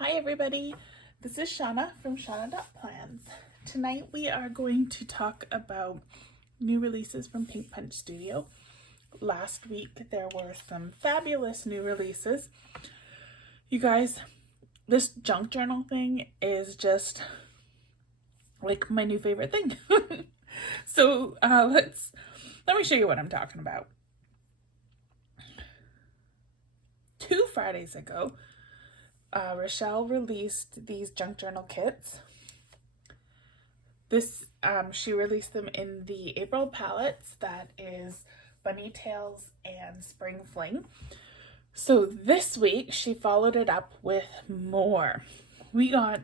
Hi everybody, this is Shauna from Shauna.plans. Tonight we are going to talk about new releases from Pink Punch Studio. Last week there were some fabulous new releases. You guys, this junk journal thing is just like my new favorite thing. So let me show you what I'm talking about. 2 Fridays ago, Rochelle released these junk journal kits. She released them in the April palettes, that is Bunny Tails and Spring Fling. So this week she followed it up with more. We got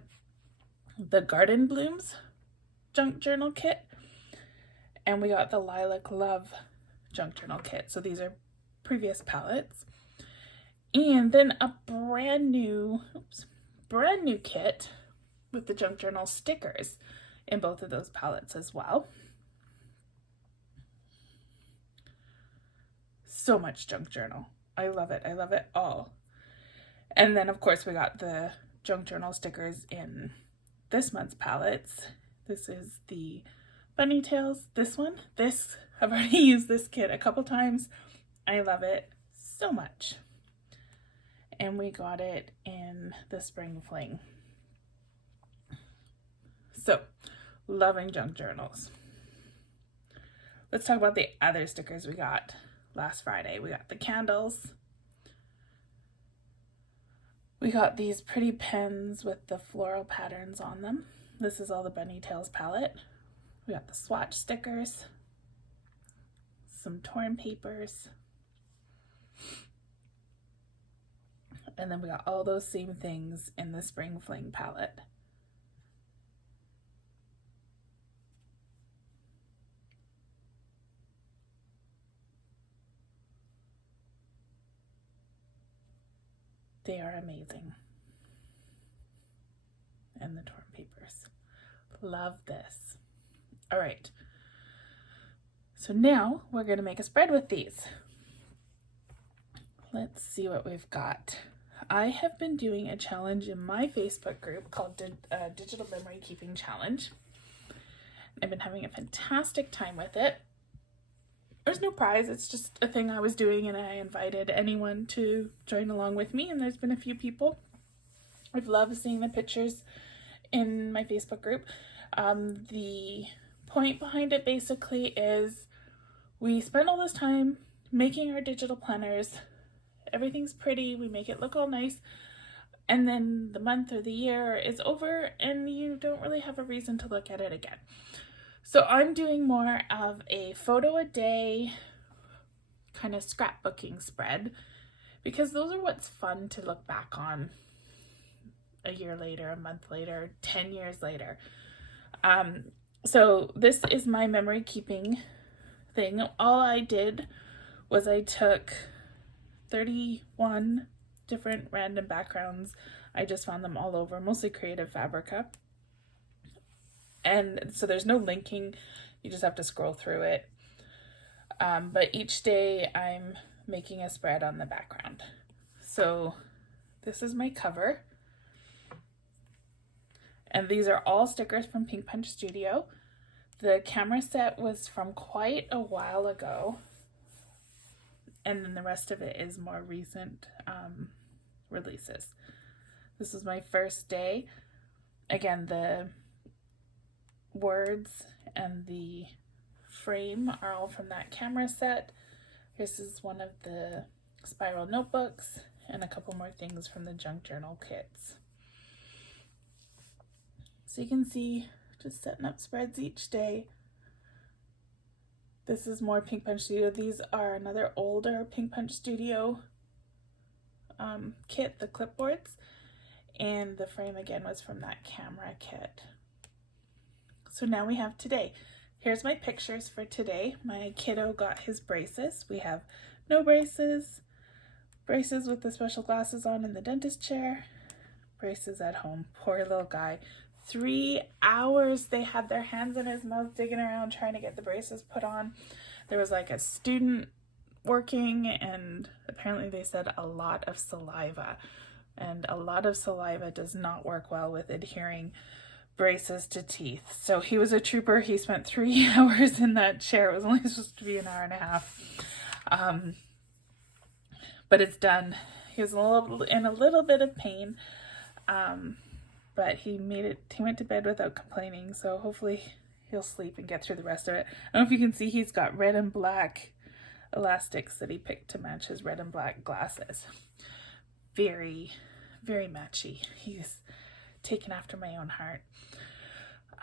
the Garden Blooms junk journal kit, and we got the Lilac Love junk journal kit. So these are previous palettes. And then a brand new kit with the junk journal stickers in both of those palettes as well. So much junk journal. I love it. I love it all. And then of course we got the junk journal stickers in this month's palettes. This is the Bunny Tails. I've already used this kit a couple times. I love it so much. And we got it in the Spring Fling. So, loving junk journals. Let's talk about the other stickers we got last Friday. We got the candles. We got these pretty pens with the floral patterns on them. This is all the Bunny Tails palette. We got the swatch stickers, some torn papers, and then we got all those same things in the Spring Fling palette. They are amazing. And the torn papers. Love this. All right. So now we're going to make a spread with these. Let's see what we've got. I have been doing a challenge in my Facebook group called Digital Memory Keeping Challenge. I've been having a fantastic time with it. There's no prize, it's just a thing I was doing, and I invited anyone to join along with me, and there's been a few people. I've loved seeing the pictures in my Facebook group. The point behind it basically is we spend all this time making our digital planners. Everything's pretty, we make it look all nice, and then the month or the year is over and you don't really have a reason to look at it again. So I'm doing more of a photo a day kind of scrapbooking spread, because those are what's fun to look back on a year later, a month later, 10 years later. So this is my memory keeping thing. All I did was I took 31 different random backgrounds. I just found them all over, mostly Creative Fabrica. And so there's no linking, you just have to scroll through it. But each day I'm making a spread on the background. So this is my cover. And these are all stickers from Pink Punch Studio. The camera set was from quite a while ago. And then the rest of it is more recent releases. This was my first day. Again, the words and the frame are all from that camera set. This is one of the spiral notebooks and a couple more things from the junk journal kits. So you can see, just setting up spreads each day. This is more Pink Punch Studio. These are another older Pink Punch Studio kit, the clipboards, and the frame again was from that camera kit. So now we have today. Here's my pictures for today. My kiddo got his braces. We have no braces, braces with the special glasses on in the dentist chair, braces at home. Poor little guy. 3 hours they had their hands in his mouth digging around trying to get the braces put on. There was like a student working, and apparently they said a lot of saliva and a lot of saliva does not work well with adhering braces to teeth. So he was a trooper. He spent 3 hours in that chair. It was only supposed to be an hour and a half. But it's done. He was in a little bit of pain, but he made it. He went to bed without complaining, so hopefully he'll sleep and get through the rest of it. I don't know if you can see, he's got red and black elastics that he picked to match his red and black glasses. Very, very matchy. He's taken after my own heart.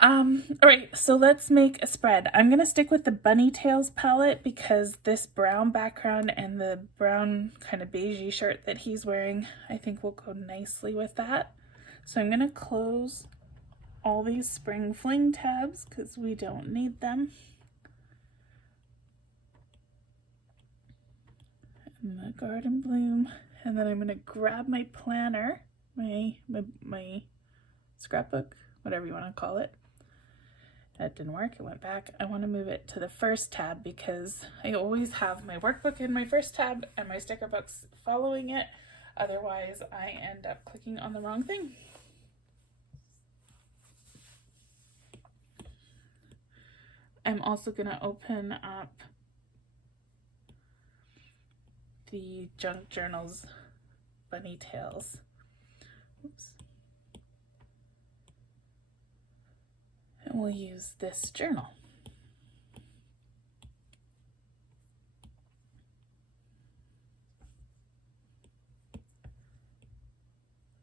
All right, so let's make a spread. I'm going to stick with the Bunny Tails palette because this brown background and the brown kind of beigey shirt that he's wearing, I think will go nicely with that. So I'm going to close all these Spring Fling tabs because we don't need them. And the Garden Bloom. And then I'm going to grab my planner, my scrapbook, whatever you want to call it. That didn't work, it went back. I want to move it to the first tab because I always have my workbook in my first tab and my sticker books following it. Otherwise, I end up clicking on the wrong thing. I'm also going to open up the Junk Journals Bunny Tails. Oops. And we'll use this journal.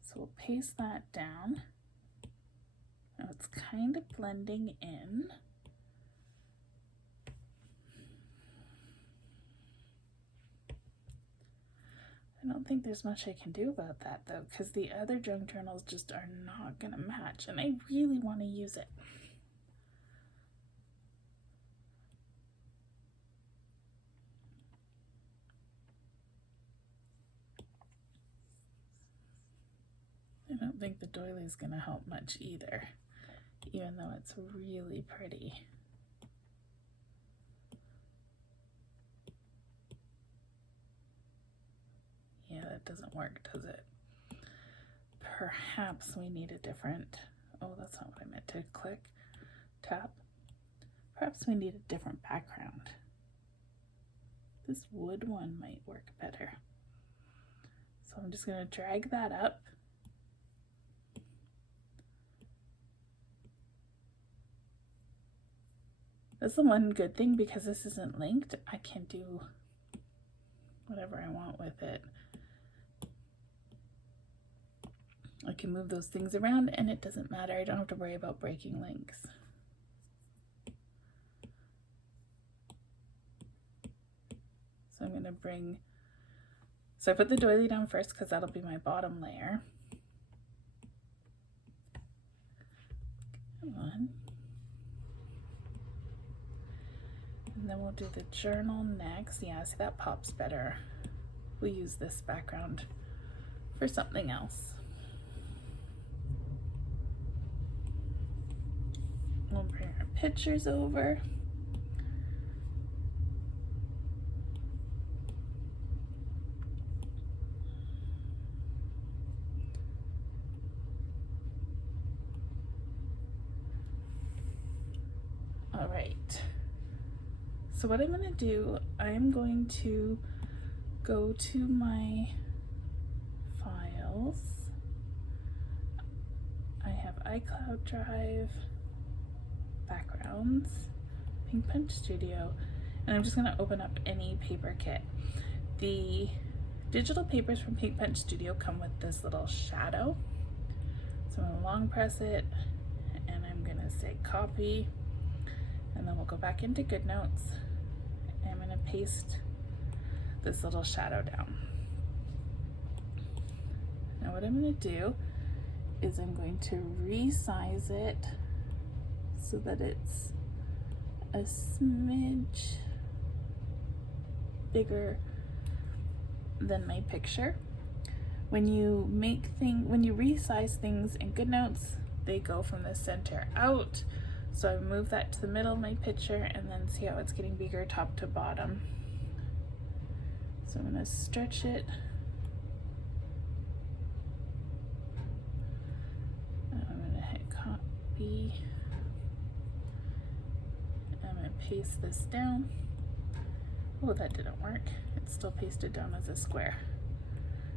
So we'll paste that down. Now it's kind of blending in. I don't think there's much I can do about that though, because the other junk journals just are not going to match, and I really want to use it. I don't think the doily is going to help much either, even though it's really pretty. Yeah, that doesn't work, does it? Perhaps we need a different, oh, that's not what I meant to click, tap. Perhaps we need a different background. This wood one might work better. So I'm just going to drag that up. That's the one good thing, because this isn't linked, I can do whatever I want with it. I can move those things around and it doesn't matter. I don't have to worry about breaking links. So I'm going to bring, so I put the doily down first because that'll be my bottom layer. Come on. And then we'll do the journal next. Yeah, see, that pops better. We'll use this background for something else. We'll bring our pictures over. All right. So what I'm going to do, I'm going to go to my files. I have iCloud Drive, backgrounds, Pink Punch Studio, and I'm just going to open up any paper kit. The digital papers from Pink Punch Studio come with this little shadow. So I'm going to long press it, and I'm going to say copy, and then we'll go back into GoodNotes. I'm going to paste this little shadow down. Now what I'm going to do is I'm going to resize it so that it's a smidge bigger than my picture. When you resize things in GoodNotes, they go from the center out. So I move that to the middle of my picture, and then see how it's getting bigger top to bottom. So I'm going to stretch it copy. I'm going to paste this down. Oh, that didn't work. It's still pasted down as a square.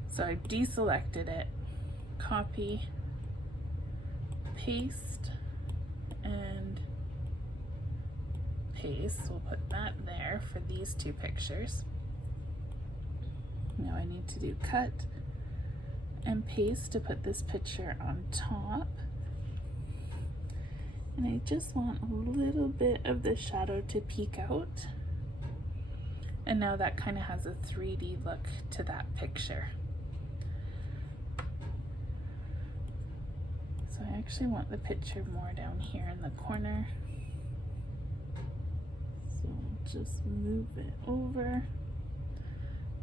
So I deselected it, copy, paste, and paste. We'll put that there for these two pictures. Now I need to do cut and paste to put this picture on top. And I just want a little bit of the shadow to peek out. And now that kind of has a 3D look to that picture. So I actually want the picture more down here in the corner. So just move it over.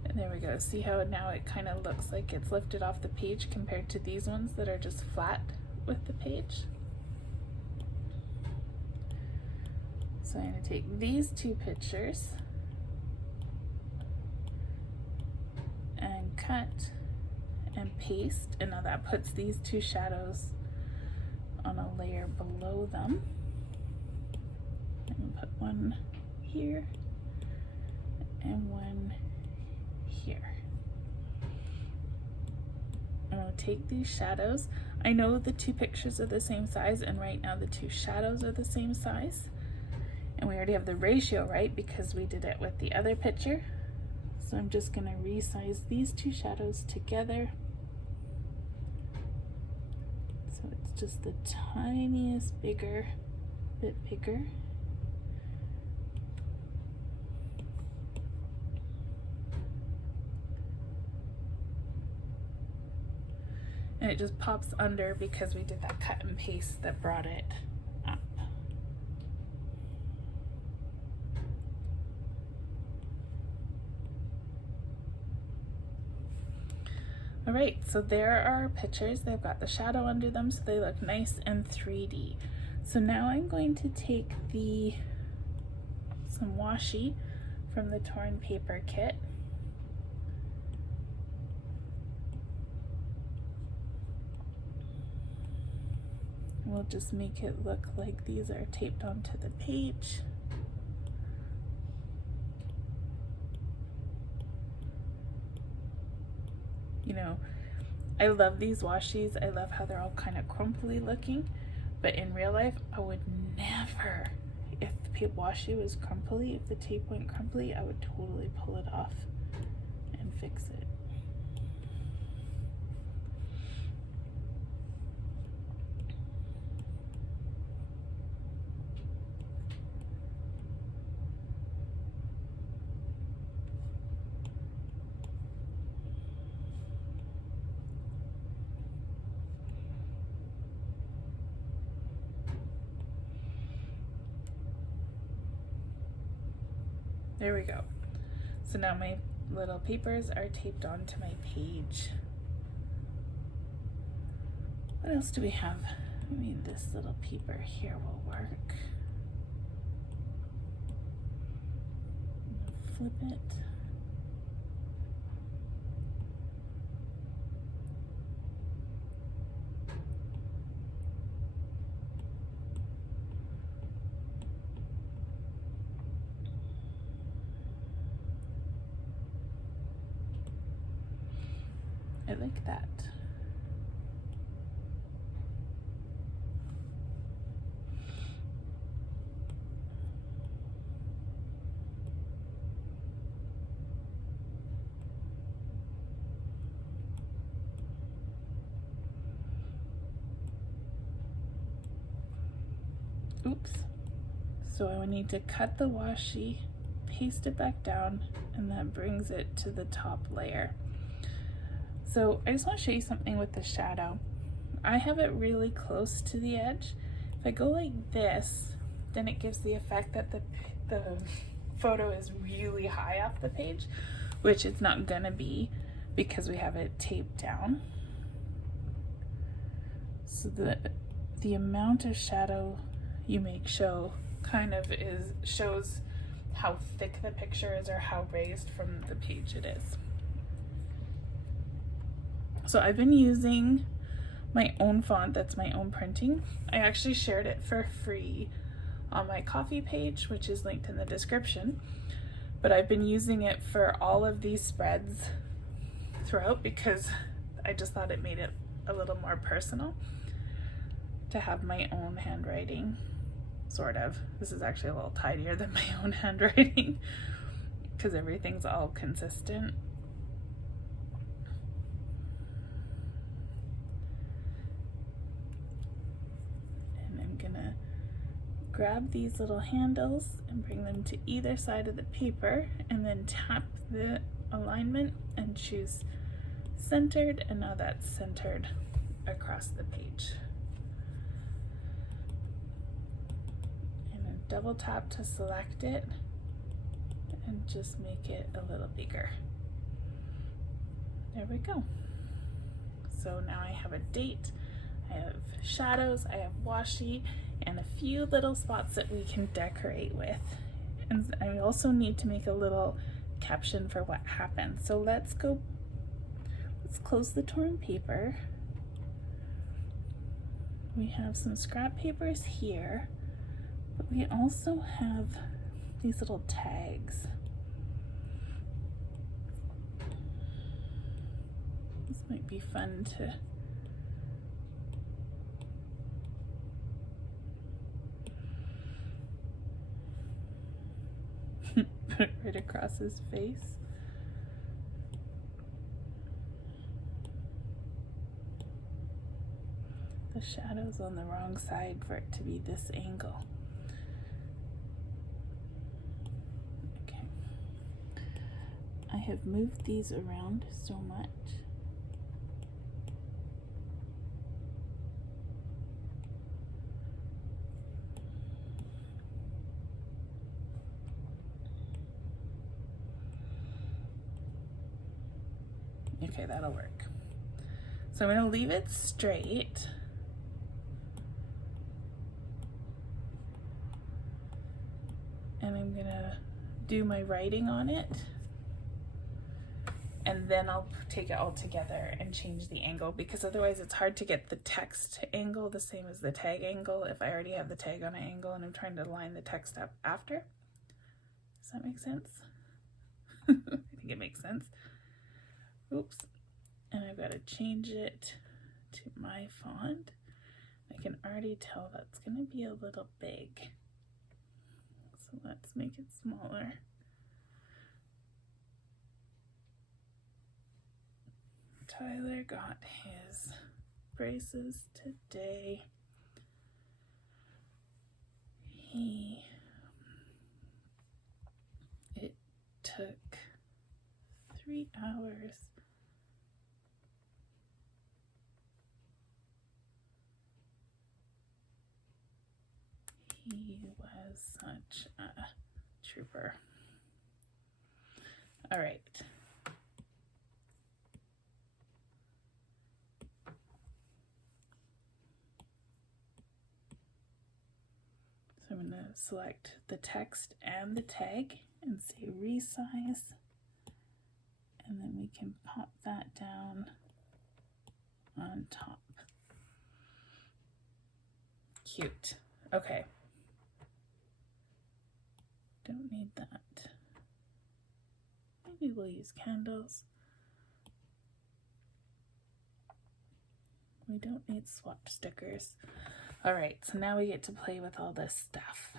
And there we go. See how now it kind of looks like it's lifted off the page compared to these ones that are just flat with the page. So I'm going to take these two pictures and cut and paste, and now that puts these two shadows on a layer below them. I'm going to put one here and one here. I'm going to take these shadows. I know the two pictures are the same size, and right now the two shadows are the same size. And we already have the ratio right because we did it with the other picture. So I'm just going to resize these two shadows together. So it's just the tiniest bit bigger. And it just pops under because we did that cut and paste that brought it up. All right, so there are our pictures. They've got the shadow under them, so they look nice and 3D. So now I'm going to take some washi from the torn paper kit. We'll just make it look like these are taped onto the page. You know, I love these washi's. I love how they're all kind of crumply looking, but in real life, I would never, if the washi was crumply, if the tape went crumply, I would totally pull it off and fix it. There we go. So now my little papers are taped onto my page. What else do we have? I mean, this little paper here will work. Flip it. I like that. Oops. So I would need to cut the washi, paste it back down, and that brings it to the top layer. So I just want to show you something with the shadow. I have it really close to the edge. If I go like this, then it gives the effect that the photo is really high off the page, which it's not gonna be because we have it taped down. So the amount of shadow you make show kind of shows how thick the picture is or how raised from the page it is. So I've been using my own font that's my own printing. I actually shared it for free on my Ko-fi page, which is linked in the description, but I've been using it for all of these spreads throughout because I just thought it made it a little more personal to have my own handwriting, sort of. This is actually a little tidier than my own handwriting because everything's all consistent. And I'm gonna grab these little handles and bring them to either side of the paper and then tap the alignment and choose centered, and now that's centered across the page. And then double tap to select it and just make it a little bigger. There we go. So now I have a date, I have shadows, I have washi, and a few little spots that we can decorate with. And I also need to make a little caption for what happened. So let's close the torn paper. We have some scrap papers here, but we also have these little tags. This might be fun to put it right across his face. The shadow's on the wrong side for it to be this angle. Okay. I have moved these around so much. Okay, that'll work. So I'm going to leave it straight. And I'm going to do my writing on it. And then I'll take it all together and change the angle, because otherwise it's hard to get the text angle the same as the tag angle if I already have the tag on an angle and I'm trying to line the text up after. Does that make sense? I think it makes sense. Oops. And I've got to change it to my font. I can already tell that's going to be a little big. So let's make it smaller. Tyler got his braces today. It took 3 hours. He was such a trooper. All right. So I'm going to select the text and the tag and say resize. And then we can pop that down on top. Cute. Okay. Don't need that. Maybe we'll use candles. We don't need swatch stickers. All right, so now we get to play with all this stuff.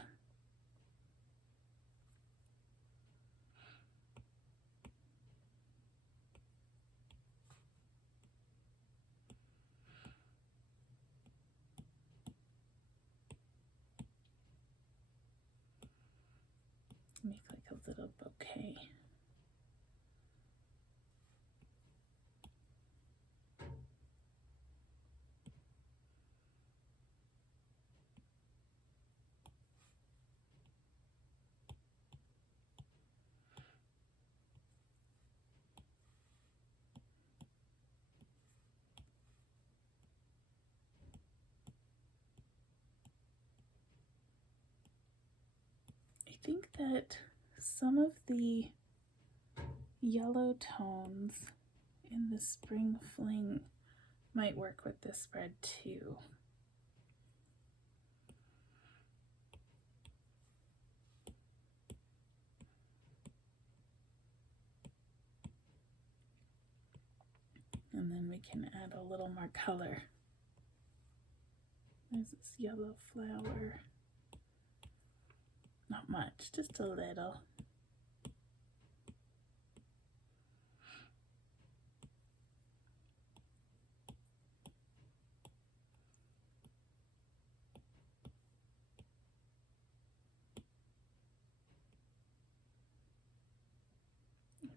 Make like a little bouquet. I think that some of the yellow tones in the Spring Fling might work with this spread too. And then we can add a little more color. There's this yellow flower. Not much, just a little.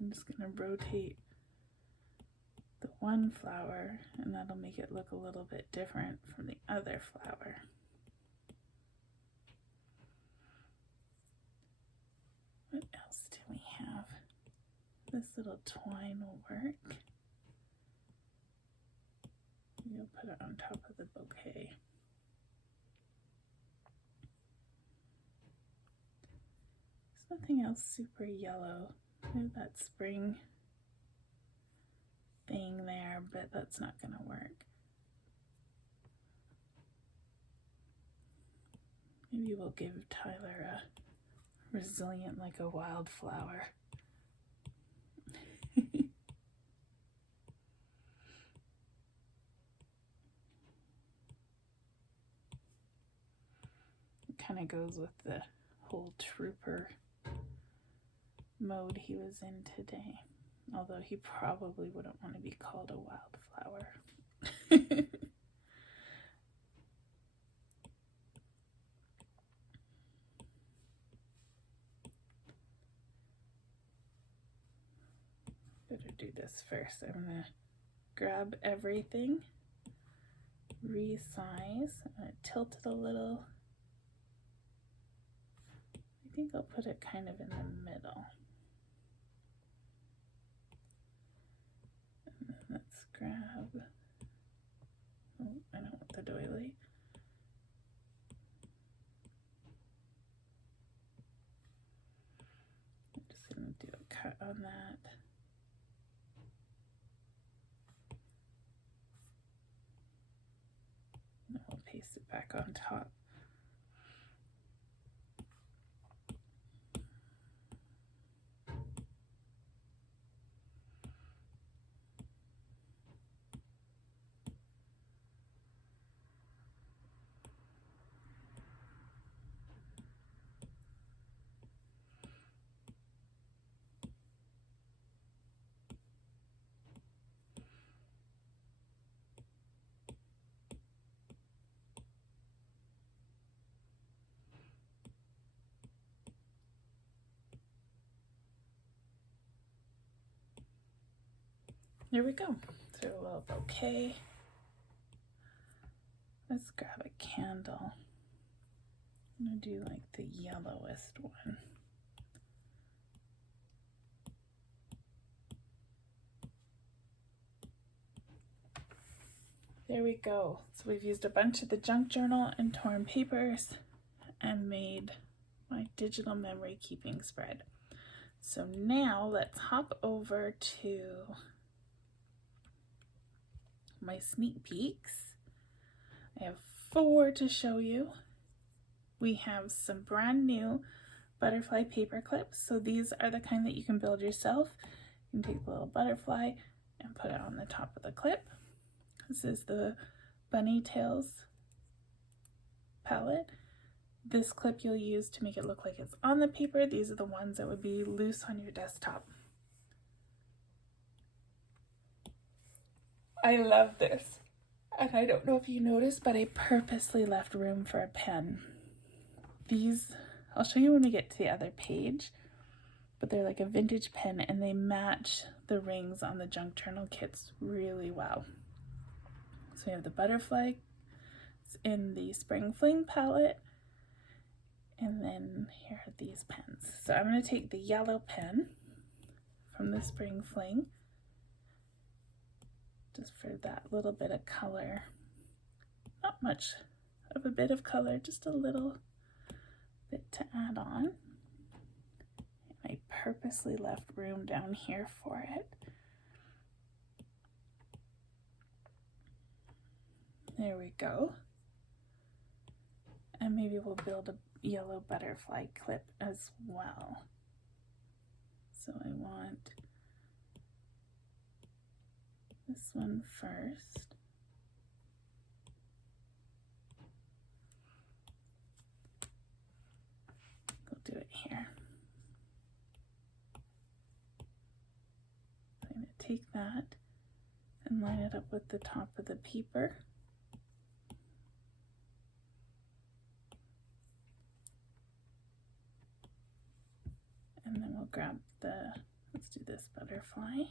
I'm just going to rotate the one flower, and that'll make it look a little bit different from the other flower. What else do we have? This little twine will work. We'll put it on top of the bouquet. There's nothing else super yellow. There's that spring thing there, but that's not going to work. Maybe we'll give Tyler a resilient like a wildflower. It kind of goes with the whole trooper mode he was in today, although he probably wouldn't want to be called a wildflower. Better do this first. I'm gonna grab everything, resize, I'm gonna tilt it a little. I think I'll put it kind of in the middle. And then let's grab, oh, I don't want the doily. I'm just gonna do a cut on that. And we'll paste it back on top. There we go. So a little bouquet. Let's grab a candle. I'm gonna do like the yellowest one. There we go. So we've used a bunch of the junk journal and torn papers and made my digital memory keeping spread. So now let's hop over to my sneak peeks. I have 4 to show you. We have some brand new butterfly paper clips. So these are the kind that you can build yourself. You can take the little butterfly and put it on the top of the clip. This is the Bunny Tails palette. This clip you'll use to make it look like it's on the paper. These are the ones that would be loose on your desktop. I love this. And I don't know if you noticed, but I purposely left room for a pen. These, I'll show you when we get to the other page, but they're like a vintage pen and they match the rings on the junk journal kits really well. So we have the butterfly in the Spring Fling palette, and then here are these pens. So I'm going to take the yellow pen from the Spring Fling, just for that little bit of color. Not much of a bit of color, just a little bit to add on. And I purposely left room down here for it. There we go. And maybe we'll build a yellow butterfly clip as well. So I want this one first. We'll do it here. I'm going to take that and line it up with the top of the peeper. And then we'll grab the, let's do this butterfly.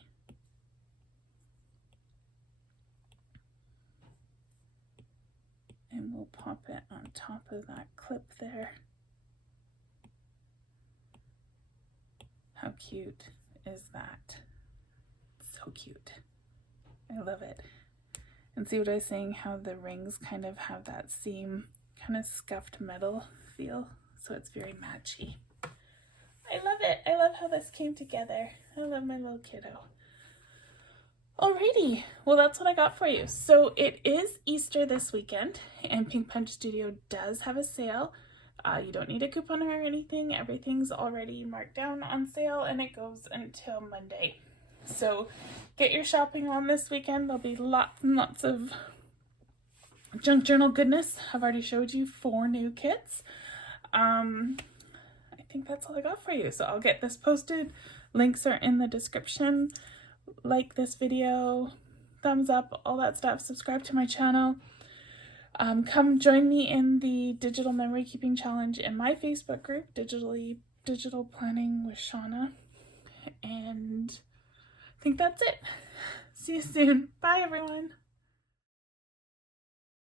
And we'll pop it on top of that clip there. How cute is that? So cute. I love it. And see what I was saying, how the rings kind of have that same kind of scuffed metal feel. So it's very matchy. I love it. I love how this came together. I love my little kiddo. Alrighty, well that's what I got for you. So it is Easter this weekend and Pink Punch Studio does have a sale. You don't need a coupon or anything. Everything's already marked down on sale and it goes until Monday. So get your shopping on this weekend. There'll be lots and lots of junk journal goodness. I've already showed you 4 new kits. I think that's all I got for you. So I'll get this posted. Links are in the description. Like this video, thumbs up, all that stuff. Subscribe to my channel. Come join me in the Digital Memory Keeping Challenge in my Facebook group, Digital Planning with Shauna. And I think that's it. See you soon. Bye, everyone.